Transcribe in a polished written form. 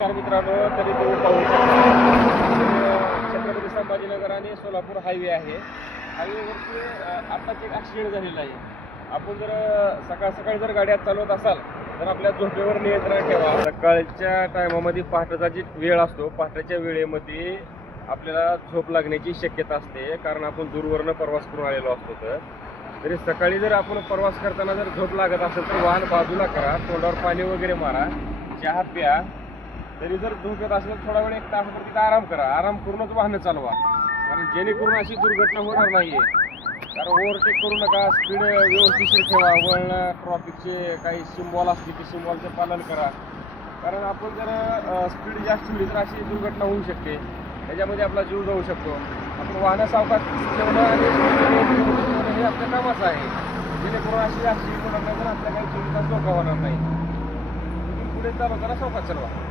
नमस्कार मित्रांनो, तरी तुम्ही पाहू शकता छत्रपती संभाजीनगर आणि सोलापूर हायवे आहे. हायवेवरती आत्ताच एक ॲक्सिडेंट झालेला आहे. आपण जर सकाळी जर गाड्या चालवत असाल तर आपल्या झोपेवर नियंत्रण ठेवा. सकाळच्या टायमामध्ये पहाटेचा जी वेळ असतो, पहाटेच्या वेळेमध्ये आपल्याला झोप लागण्याची शक्यता असते, कारण आपण दूरवरनं प्रवास करून आलेलो असतो. तरी सकाळी जर आपण प्रवास करताना जर झोप लागत असेल तर वाहन बाजूला करा, तोंडावर पाणी वगैरे मारा, चहा प्या. तरी जर झोप येत असेल तर थोडा वेळ 1 तासभर तिथं आराम करा. आराम करूनच वाहनं चालवा, कारण जेणेकरून अशी दुर्घटना होणार नाहीये. कारण ओव्हरटेक करू नका, स्पीड व्यवस्थित ठेवा. वळणं, ट्रॉफिकचे काही सिम्बॉल असतील ते सिम्बॉलचे पालन करा, कारण आपण जर स्पीड जास्त ठेवली तर अशी दुर्घटना होऊ शकते. त्याच्यामध्ये आपला जीव जाऊ शकतो. आपण वाहनं सावकाश ठेवणं आणि हे आपल्या कामाचं आहे, जेणेकरून अशी ॲक्सिडेंट होणार नाही, तर आपल्या काही जीविताचा धोका होणार नाही. पुढे चालवताना सावकाश चालवा.